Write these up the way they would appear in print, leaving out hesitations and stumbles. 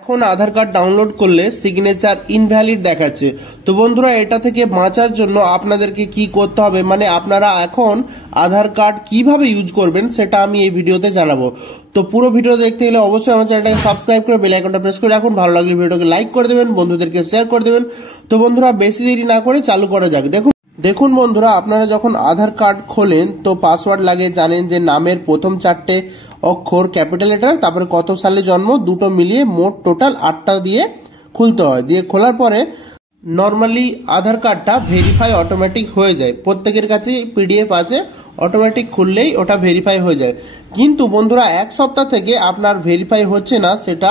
এখন আধার card download করলে signature invalid দেখাচ্ছে। তো বন্ধুরা, এটা থেকে বাঁচার জন্য আপনাদেরকে কি করতে হবে, মানে আপনারা এখন আধার কার্ড কিভাবে ইউজ করবেন সেটা আমি এই ভিডিওতে জানাবো। তো পুরো ভিডিও দেখতে গেলে অবশ্যই আমার চ্যানেলটাকে সাবস্ক্রাইব করে বেল আইকনটা প্রেস করে রাখুন। ভালো লাগলে ভিডিওটাকে লাইক করে দেবেন, বন্ধুদেরকে শেয়ার করে দেবেন। তো বন্ধুরা, বেশি দেরি না করে চালু করা যাক। দেখুন বন্ধুরা, আপনারা যখন আধার কার্ড খোলেন তো পাসওয়ার্ড লাগে, জানেন যে নামের প্রথম 4টে অক্ষর ক্যাপিটাল লেটার, তারপরে কত সালে জন্ম, দুটো মিলিয়ে মোট টোটাল 8টা দিয়ে খুলতে হয়। দিয়ে খোলার পরে নর্মালি আধার কার্ডটা ভেরিফাই অটোমেটিক হয়ে যায়, প্রত্যেকের কাছে পিডিএফ আছে, অটোমেটিক খুললেই ওটা ভেরিফাই হয়ে যায়। কিন্তু বন্ধুরা, এক সপ্তাহ থেকে আপনার ভেরিফাই হচ্ছে না, সেটা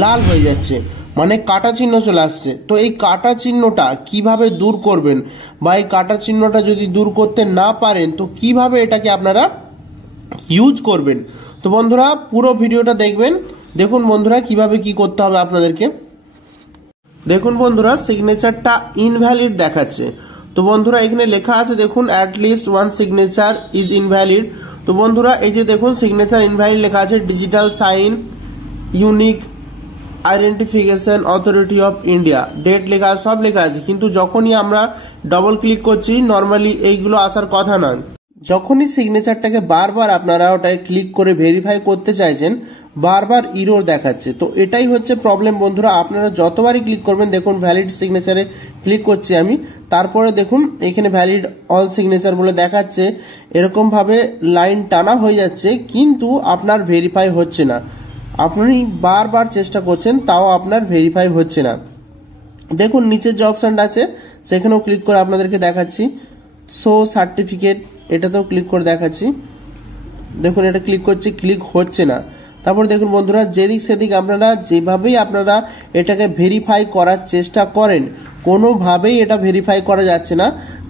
লাল হয়ে যাচ্ছে, মানে কাটা চিহ্ন চলে আসছে। তো এই কাটা চিহ্নটা কিভাবে দূর করবেন, বা এই কাটা চিহ্নটা যদি দূর করতে না পারেন তো কিভাবে এটাকে আপনারা ইউজ করবেন। তো বন্ধুরা, পুরো ভিডিওটা দেখবেন। দেখুন বন্ধুরা, কিভাবে কি করতে হবে আপনাদেরকে। দেখুন বন্ধুরা, সিগনেচারটা ইনভ্যালিড দেখাচ্ছে। তো বন্ধুরা, এখানে লেখা আছে দেখুন, at least one signature is invalid. তো বন্ধুরা, এই যে দেখুন সিগনেচার ইনভ্যালিড লেখা আছে, digital sign unique identification authority of India, date লেখা আছে, সব লেখা আছে। কিন্তু যখনই আমরা ডবল ক্লিক করছি, নর্মালি এইগুলো আসার কথা নয়। যখনই সিগনেচারটাকে বারবার আপনারা ওটাকে ক্লিক করে ভেরিফাই করতে চাইছেন, বারবার ইরর দেখাচ্ছে। তো এটাই হচ্ছে প্রবলেম বন্ধুরা। আপনারা যতবারই ক্লিক করবেন, দেখুন ভ্যালিড সিগনেচারে ক্লিক করছি আমি, তারপরে দেখুন এখানে ভ্যালিড অল সিগনেচার বলে দেখাচ্ছে, এরকমভাবে লাইন টানা হয়ে যাচ্ছে, কিন্তু আপনার ভেরিফাই হচ্ছে না। আপনি বারবার চেষ্টা করছেন, তাও আপনার ভেরিফাই হচ্ছে না। দেখুন নিচের যে অপশানটা আছে সেখানেও ক্লিক করে আপনাদেরকে দেখাচ্ছি, শো সার্টিফিকেট, এটাতেও ক্লিক করে দেখাচ্ছি। দেখুন এটা ক্লিক করছি, ক্লিক হচ্ছে না। তারপর দেখুন বন্ধুরা, যেদিক সেদিক আপনারা যেভাবেই আপনারা এটাকে ভেরিফাই করার চেষ্টা করেন, কোনোভাবেই এটা ভেরিফাই করা যাচ্ছে না।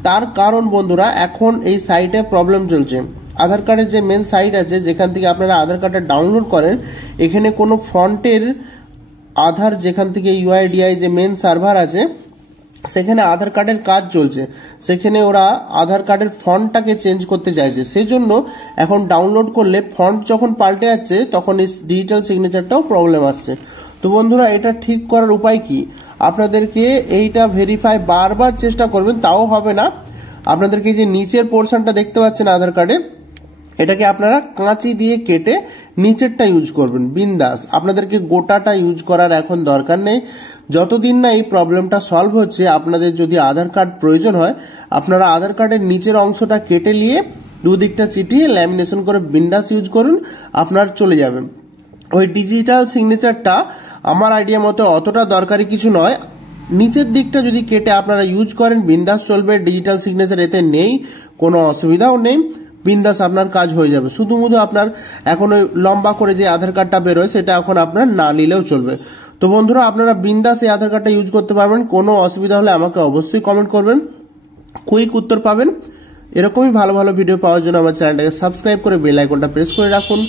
তার কারণ বন্ধুরা, এখন এই সাইটে প্রবলেম চলছে। আধার কার্ডের যে মেন সাইট আছে, যেখান থেকে আপনারা আধার কার্ডটা ডাউনলোড করেন, এখানে কোনো ফ্রন্টের আধার, যেখান থেকে ইউআইডিআই যে মেন সার্ভার আছে, সেখানে আধার কার্ডের কাজ চলছে, সেখানে ওরা আধার কার্ডের ফন্টটাকে চেঞ্জ করতে চাইছে। সেজন্য এখন ডাউনলোড করলে ফন্ট যখন পাল্টে যাচ্ছে, তখন এই ডিজিটাল সিগনেচারটাও প্রবলেম আসছে। তো বন্ধুরা, এটা ঠিক করার উপায় কি? আপনাদেরকে এইটা ভেরিফাই বারবার চেষ্টা করবেন, তাও হবে না। আপনাদেরকে যে নিচের পোর্শনটা দেখতে পাচ্ছেন আধার কার্ডে, এটাকে আপনারা কাঁচি দিয়ে কেটে নিচেরটা ইউজ করবেন বিন্দাস। আপনাদেরকে গোটাটা ইউজ করার এখন দরকার নেই। যতদিন না এই প্রবলেমটা সলভ হচ্ছে, আপনাদের যদি আধার কার্ড প্রয়োজন হয়, আপনারা আধার কার্ডের নিচের অংশটা কেটে নিয়ে দুদিকটা চিটিয়ে ল্যামিনেশন করে বিন্দাস ইউজ করুন, আপনার চলে যাবে। ওই ডিজিটাল সিগনেচারটা আমার আইডিয়া মতো অতটা দরকারি কিছু নয়। নিচের দিকটা যদি কেটে আপনারা ইউজ করেন, বিন্দাস চলবে। ডিজিটাল সিগনেচার এতে নেই, কোনো অসুবিধাও নেই, বিন্দাস আপনার কাজ হয়ে যাবে। শুধুমুধু আপনার এখন ওই লম্বা করে যে আধার কার্ডটা বেরোয়, সেটা এখন আপনার না নিলেও চলবে। তো বন্ধুরা, আপনারা বিন্দাস এই আধার কার্ডটা ইউজ করতে পারবেন। কোনো অসুবিধা হলে আমাকে অবশ্যই কমেন্ট করবেন, কুইক উত্তর পাবেন। এরকমই ভালো ভালো ভিডিও পাওয়ার জন্য আমার চ্যানেলটাকে সাবস্ক্রাইব করে বেল আইকনটা প্রেস করে রাখুন।